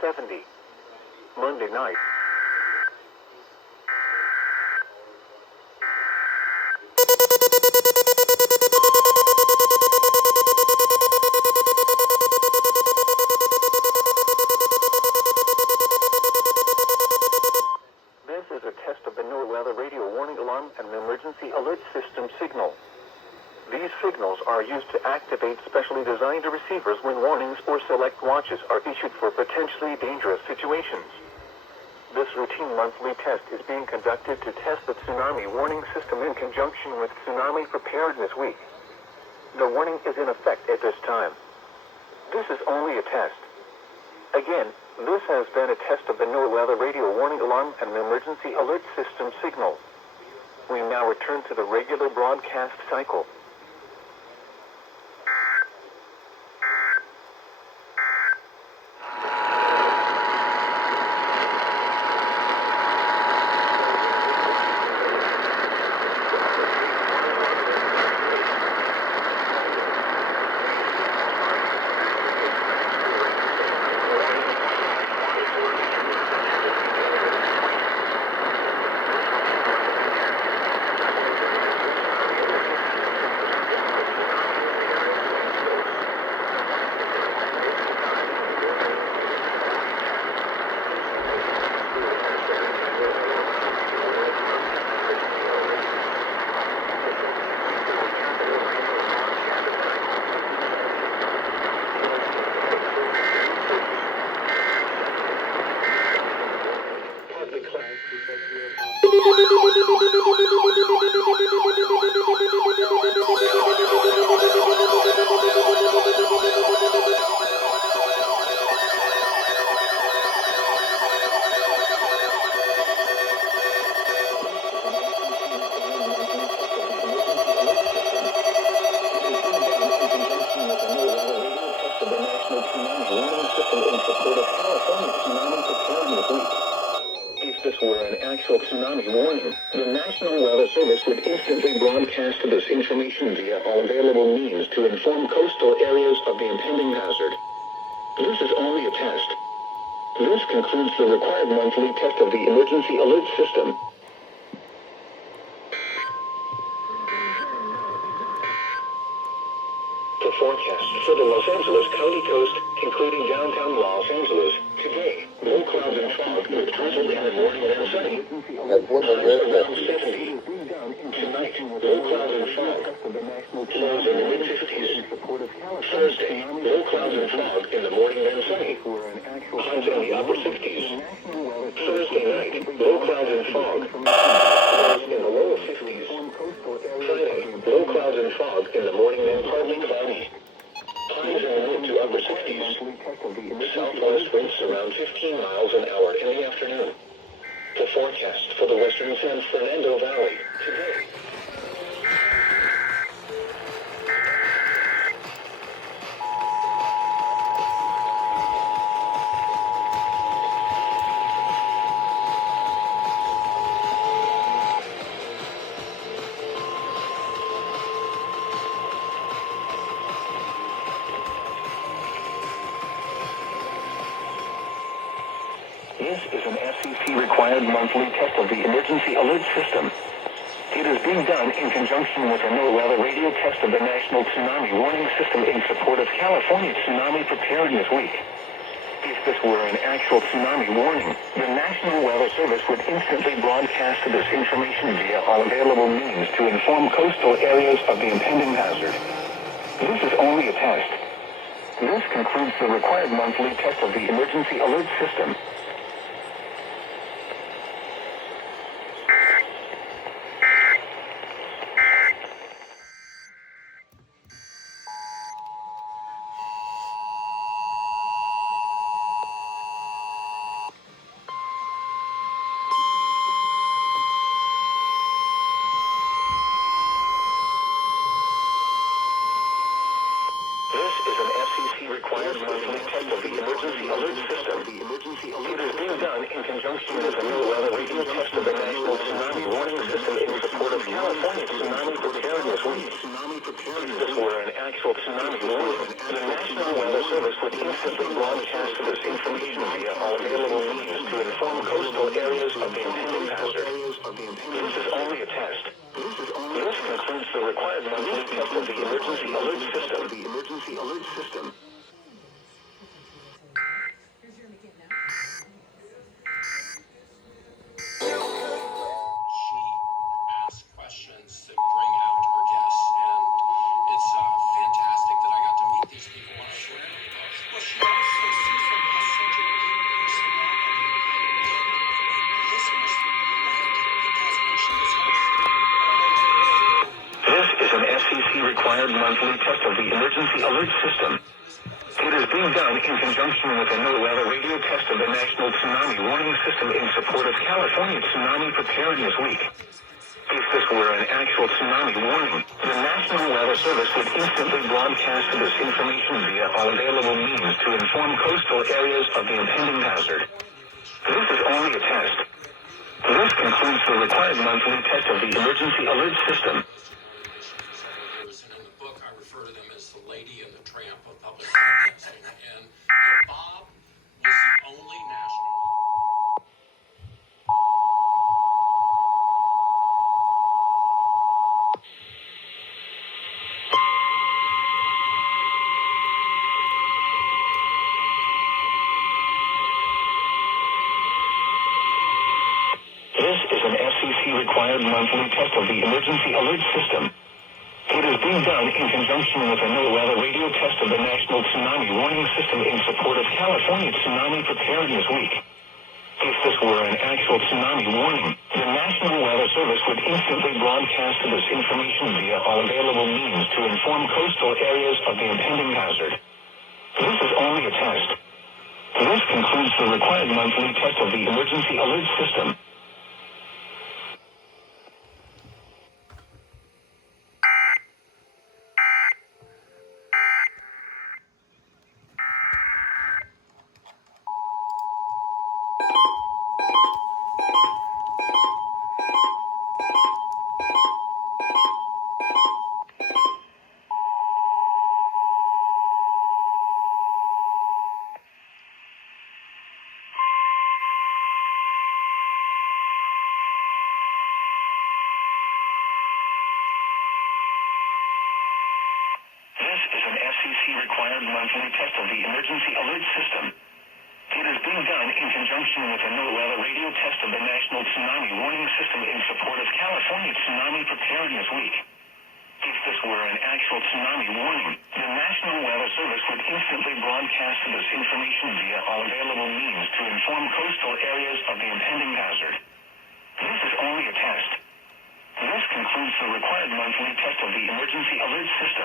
70. Monday night. This is a test of the NOAA radio warning alarm and emergency alert system signal. These signals are used to activate specially designed receivers when warnings or select watches are issued for potentially dangerous situations. This routine monthly test is being conducted to test the tsunami warning system in conjunction with Tsunami Preparedness Week. The warning is in effect at this time. This is only a test. Again, this has been a test of the NOAA radio warning alarm and emergency alert system signal. We now return to the regular broadcast cycle. If this were an actual tsunami warning, the National Weather Service would instantly broadcast this information via all available means to inform coastal areas of the impending hazard. This is only a test. This concludes the required monthly test of the emergency alert system. The forecast for the Los Angeles County coast, including downtown Los Angeles, today, low clouds and fog with drizzle in the morning and sunny. Around 70. Tonight, low clouds and fog. Lows in the mid-50s. Thursday, low clouds and fog in the morning and sunny. Highs in the upper 60s. Thursday night, low clouds and fog. Lows in the lower 50s. Friday, low clouds and fog in the morning and partly cloudy. Highs in the mid to upper 60s. Southwest winds around 15 miles an hour in the afternoon. The forecast for the western San Fernando Valley today. This is an FCC-required monthly test of the emergency alert system. It is being done in conjunction with a NOAA radio test of the National Tsunami Warning System in support of California Tsunami Preparedness Week. If this were an actual tsunami warning, the National Weather Service would instantly broadcast this information via all available means to inform coastal areas of the impending hazard. This is only a test. This concludes the required monthly test of the emergency alert system. This is an FCC-required monthly test of the emergency alert system. It is being done in conjunction with a NOAA radio test of the National Tsunami Warning System in support of California Tsunami Preparedness Week. If this were an actual tsunami warning, the National Weather Service would instantly broadcast this information via all available means to inform coastal areas of the impending hazard. This is only a test. This concludes the required monthly test of the emergency alert system. She asks questions that bring out her guests, and it's fantastic that I got to meet these people when I was there. Well, she also sees them as such a great personality that listeners loved because when she was hosting. This is an FCC-required monthly test of the emergency alert system. It is being done in conjunction with a NOAA radio test of the National Tsunami Warning System in support of California Tsunami Preparedness Week. If this were an actual tsunami warning, the National Weather Service would instantly broadcast this information via all available means to inform coastal areas of the impending hazard. This is only a test. This concludes the required monthly test of the emergency alert system. And in the book, I refer to them as the lady and the tramp of public broadcasting. And Bob was the only national. This is an FCC-required monthly test of the emergency alert system. It is being done in conjunction with a NOAA radio test of the National Tsunami Warning System in support of California Tsunami Preparedness Week. If this were an actual tsunami warning, the National Weather Service would instantly broadcast this information via all available means to inform coastal areas of the impending hazard. This is only a test. This concludes the required monthly test of the emergency alert system. This is an FCC-required monthly test of the emergency alert system. It is being done in conjunction with a NOAA radio test of the National Tsunami Warning System in support of California Tsunami Preparedness Week. If this were an actual tsunami warning, the National Weather Service would instantly broadcast this information via all available means to inform coastal areas of the impending hazard. This is only a test. This concludes the required monthly test of the emergency alert system.